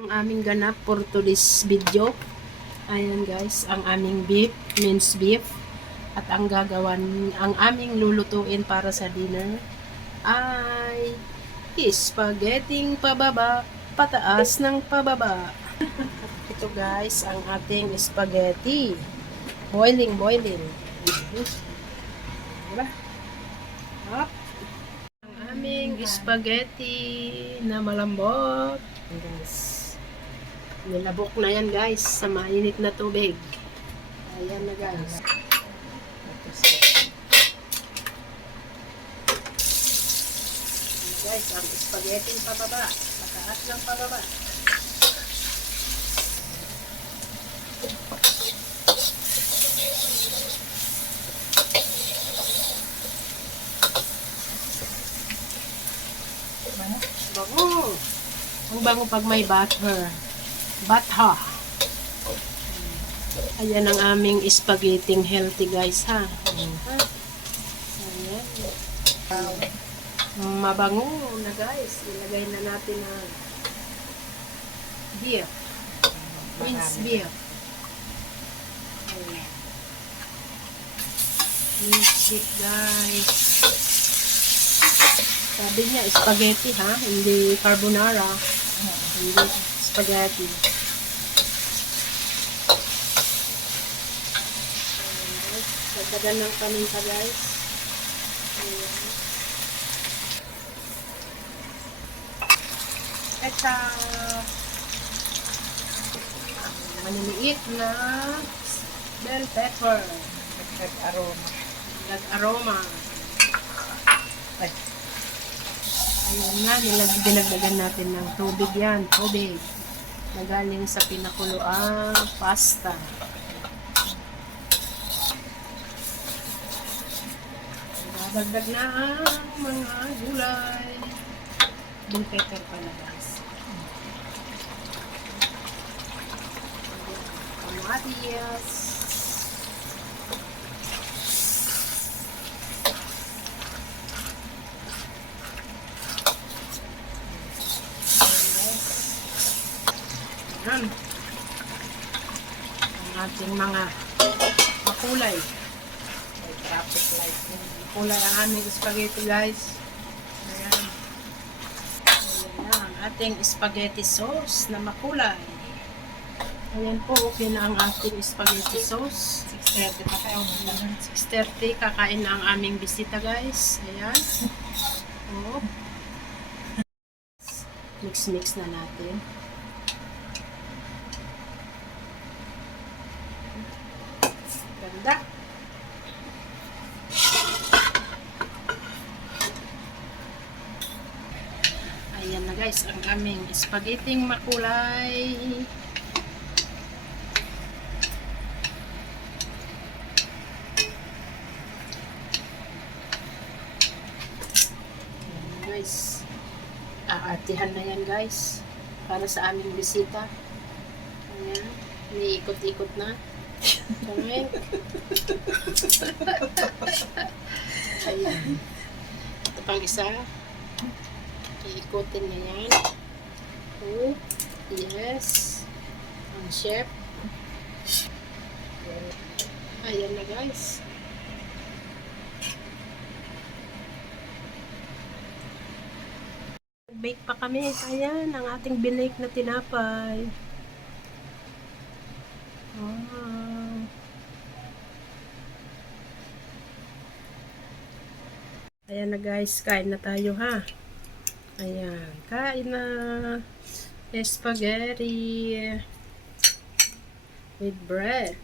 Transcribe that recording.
Ang aming ganap for today's video. Ayan guys, ang aming beef, minced beef. At ang aming lulutuin para sa dinner ay spaghetti pababa, pataas ng pababa. Ito guys, ang ating spaghetti. Boiling. Diba? Up. Ang aming spaghetti na malambot. Guys. Nilabok na yan guys sa mainit na tubig. Ayan na guys. Guys, ang spaghetti pababa. Pataas ng pababa. Bango. Ang bango pag may butter. Batha. Ayan ang aming spaghetti healthy guys ha. Ayan. Mabango na guys. Ilagay na natin ang beef. Minced beef. Ayan. Minced beef guys. Sabi niya spaghetti ha. Hindi carbonara. Hindi spaghetti. Dagdagan ng paminta guys. Ayan. Ketchup. Maliliit na bell pepper. Dagdag aroma. Ay. Ayan na, dinagdagan natin ng tubig yan. Tubig. Na galing sa pinakuloang pasta. Dagdag na ang mga gulay. Bell pepper pala guys. Kamatis. Ayan. Ang ating mga makulay. Traffic light. Kulay ang aming spaghetti guys. Ayan. Ayan na ang ating spaghetti sauce na makulay. Ayan po, okay na ang ating spaghetti sauce. 6:30 pa kayo. 6:30, kakain na ang aming bisita guys. Ayan. Oh. Mix na natin. Ganda. Ayan na guys, ang aming spaghetti makulay. Ayan na guys. Aartihan na yan guys. Para sa aming bisita. Ayan. May ikot-ikot na. Ayan. Ayan. Ito pang isa. Iikutin na yan. Oh, yes. Ang chef. Ayan na guys. Bake pa kami. Ayan, ang ating binake na tinapay. Wow. Ayan na guys, kain na tayo ha. Ayan, kain na. Spaghetti with bread.